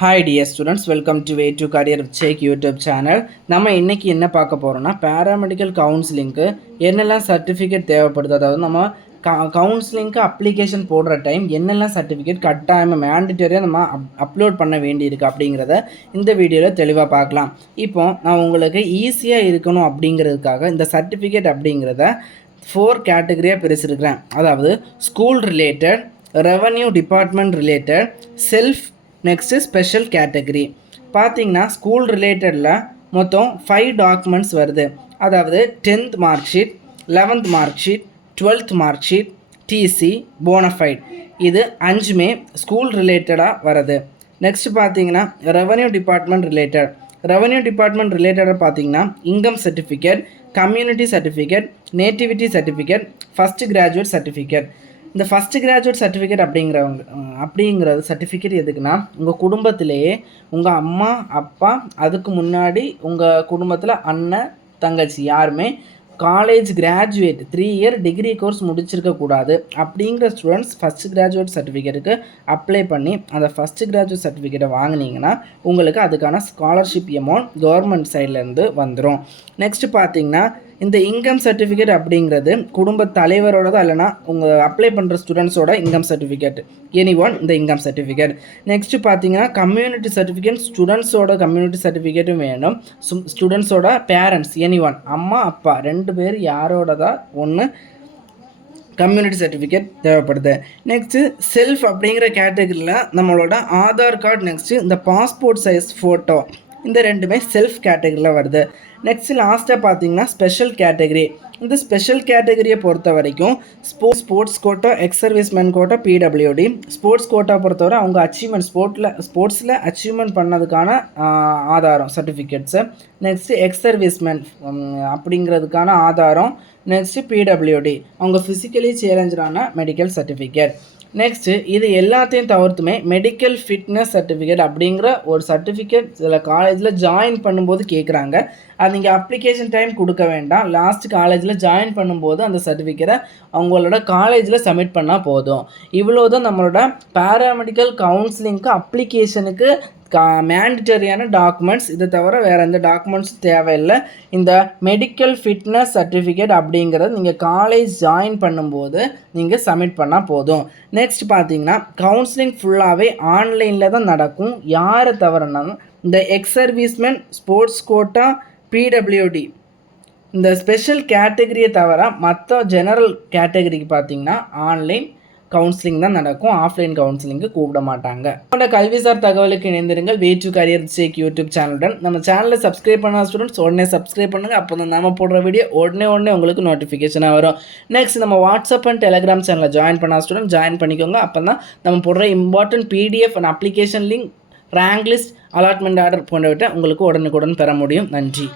Hi dear students, welcome to way to career check YouTube channel. நம்ம இன்றைக்கி என்ன பார்க்க போகிறோம்னா, பேராமெடிக்கல் கவுன்சிலிங்க்கு என்னெல்லாம் சர்டிஃபிகேட் தேவைப்படுது, அதாவது நம்ம கவுன்சிலிங்க்கு அப்ளிகேஷன் போடுற டைம் என்னெல்லாம் சர்டிஃபிகேட் கட்டாயமாக மேண்டிட்டரியாக நம்ம அப்லோட் பண்ண வேண்டியிருக்கு அப்படிங்கிறத இந்த வீடியோவில் தெளிவாக பார்க்கலாம். இப்போ நான் உங்களுக்கு ஈஸியாக இருக்கணும் அப்படிங்கிறதுக்காக இந்த சர்டிஃபிகேட் அப்படிங்கிறத 4 கேட்டகரியாக பிரிச்சிருக்கிறேன். அதாவது school related, revenue department related, self, next special category. பார்த்தீங்கன்னா ஸ்கூல் ரிலேட்டடில் மொத்தம் 5 டாக்குமெண்ட்ஸ் வருது. அதாவது 10th mark sheet, 11th mark sheet, 12th mark sheet, TC, bonafide. இது 5மே ஸ்கூல் ரிலேட்டடாக வருது. நெக்ஸ்ட் பார்த்தீங்கன்னா ரெவன்யூ டிபார்ட்மெண்ட் ரிலேட்டடாக பார்த்தீங்கன்னா income certificate, community certificate, nativity certificate, first graduate certificate. இந்த ஃபஸ்ட்டு கிராஜுவேட் சர்டிஃபிகேட் அப்படிங்கிறது சர்டிஃபிகேட் எதுக்குன்னா, உங்கள் குடும்பத்திலேயே உங்கள் அம்மா அப்பா, அதுக்கு முன்னாடி உங்கள் குடும்பத்தில் அண்ணன் தங்கச்சி யாருமே college graduate 3 year degree course முடிச்சிருக்கக்கூடாது. அப்படிங்கிற ஸ்டூடெண்ட்ஸ் ஃபஸ்ட்டு கிராஜுவேட் சர்டிஃபிகேட்டுக்கு அப்ளை பண்ணி அந்த ஃபஸ்ட்டு கிராஜுவேட் சர்டிஃபிகேட்டை வாங்கினீங்கன்னா உங்களுக்கு அதுக்கான ஸ்காலர்ஷிப் அமௌண்ட் கவர்மெண்ட் சைட்லேருந்து வந்துடும். நெக்ஸ்ட்டு பார்த்தீங்கன்னா இந்த இன்கம் சர்டிஃபிகேட் அப்படிங்கிறது குடும்ப தலைவரோடது, இல்லைனா உங்கள் அப்ளை பண்ணுற ஸ்டூடெண்ட்ஸோட இன்கம் சர்டிஃபிகேட், இந்த இன்கம் சர்டிஃபிகேட். நெக்ஸ்ட்டு பார்த்தீங்கன்னா கம்யூனிட்டி சர்டிஃபிகேட், ஸ்டூடெண்ட்ஸோட கம்யூனிட்டி சர்டிஃபிகேட்டும் வேணும். ஸ்டூடெண்ட்ஸோட பேரண்ட்ஸ், அம்மா அப்பா 2 பேர் யாரோடதா ஒன்று கம்யூனிட்டி சர்டிஃபிகேட் தேவைப்படுது. நெக்ஸ்ட்டு செல்ஃப் அப்படிங்கிற கேட்டகரியில் நம்மளோட ஆதார் கார்டு, நெக்ஸ்ட்டு இந்த பாஸ்போர்ட் சைஸ் ஃபோட்டோ, இந்த 2மே செல்ஃப் கேட்டகரியில் வருது. நெக்ஸ்ட் லாஸ்ட்டாக பார்த்தீங்கன்னா ஸ்பெஷல் கேட்டகரி. இந்த ஸ்பெஷல் கேட்டகரியை பொறுத்த வரைக்கும் sports quota, ex serviceman quota, PWD. Sports quota பொறுத்தவரை அவங்க அச்சீவ்மெண்ட் ஸ்போர்ட்ஸில் அச்சீவ்மெண்ட் பண்ணதுக்கான ஆதாரம் சர்டிஃபிகேட்ஸு. நெக்ஸ்ட்டு எக்ஸ் சர்வீஸ்மேன் அப்படிங்கிறதுக்கான ஆதாரம். நெக்ஸ்ட்டு பிடபிள்யூடி அவங்க ஃபிசிக்கலி சேலஞ்சரான மெடிக்கல் சர்டிஃபிகேட். நெக்ஸ்ட்டு இது எல்லாத்தையும் தவிர்த்துமே மெடிக்கல் ஃபிட்னஸ் சர்டிஃபிகேட் அப்படிங்கிற ஒரு சர்டிஃபிகேட் சில காலேஜில் ஜாயின் பண்ணும்போது கேட்குறாங்க. அது நீங்கள் அப்ளிகேஷன் டைம் கொடுக்க வேண்டாம், லாஸ்ட் காலேஜில் ஜாயின் பண்ணும்போது அந்த சர்டிஃபிகேட்டை அவங்களோட காலேஜில் சப்மிட் பண்ணால் போதும். இவ்வளோ தான் நம்மளோட பேராமெடிக்கல் கவுன்சிலிங்க்கு அப்ளிகேஷனுக்கு மேண்டிட்டரியான டாக்குமெண்ட்ஸ். இதை தவிர வேறு எந்த டாக்குமெண்ட்ஸும் தேவையில்லை. இந்த மெடிக்கல் ஃபிட்னஸ் சர்டிஃபிகேட் அப்படிங்கிறது நீங்கள் காலேஜ் ஜாயின் பண்ணும்போது நீங்கள் சப்மிட் பண்ணால் போதும். நெக்ஸ்ட் பார்த்தீங்கன்னா கவுன்சிலிங் ஃபுல்லாகவே ஆன்லைனில் தான் நடக்கும். யாரை தவிரனாலும் இந்த ex serviceman, sports quota, PWD இந்த ஸ்பெஷல் கேட்டகரியை தவிர மற்ற ஜெனரல் கேட்டகரிக்கு பார்த்தீங்கன்னா ஆன்லைன் கவுன்சிலிங் தான் நடக்கும். ஆஃப்லைன் கவுன்சிலிங்கு கூப்பிட மாட்டாங்க. உங்களோட கல்விசார் தகவலுக்கு இணைந்திருங்கள் way to career check YouTube சேனலுடன். நம்ம சேனலை சப்ஸ்கிரைப் பண்ண ஸ்டூடெண்ட்ஸ் உடனே சப்ஸ்கிரைப் பண்ணுங்கள். அப்போ தான் நம்ம போடுற வீடியோ உடனே உங்களுக்கு நோட்டிஃபிகேஷனாக வரும். நெக்ஸ்ட் நம்ம வாட்ஸ்அப் அண்ட் டெலிகிராம் சேனலில் ஜாயின் பண்ண ஸ்டூடெண்ட் ஜாயின் பண்ணிக்கோங்க. அப்போ தான் நம்ம போடுற important PDF and application link, rank list, allotment order போன்றவற்றை உங்களுக்கு உடனுக்குடன் பெற முடியும். நன்றி.